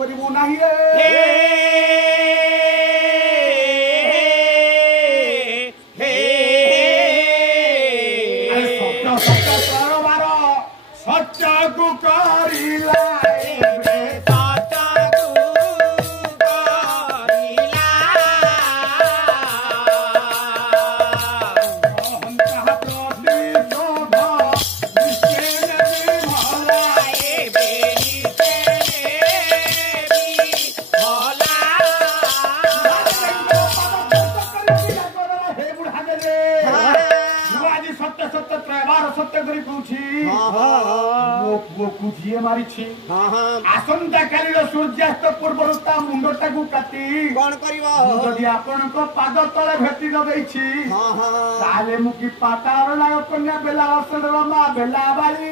କରିବୁ ନାହିଁ ସତ୍ୟ ସତ୍ୟ କାରବାର ସତ୍ୟକୁ କରିଲା आसंता काली सूर्यास्त पूर्व मुंडटा को काटी कौन कर आपण पाद तले भेटी नई मुझे पाताल कन्या बेला असर मा बेला बाड़ी